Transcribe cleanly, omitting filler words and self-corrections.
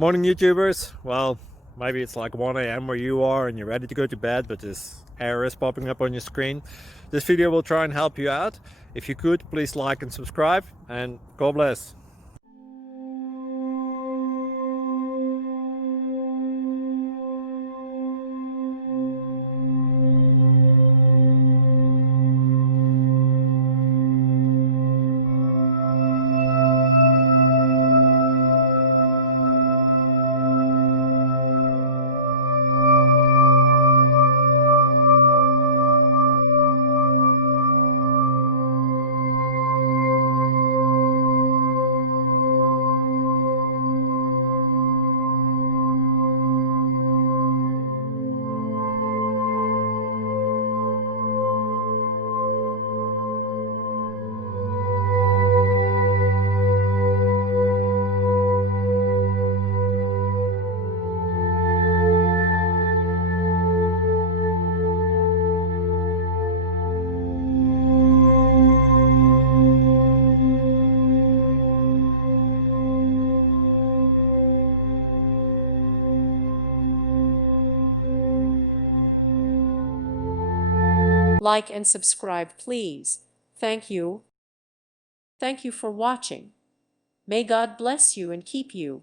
Morning, YouTubers. Well, maybe it's like 1 a.m. where you are and you're ready to go to bed, but this error is popping up on your screen. This video will try and help you out. If you could, please like and subscribe, and God bless. Like and subscribe, please. Thank you. Thank you for watching. May God bless you and keep you.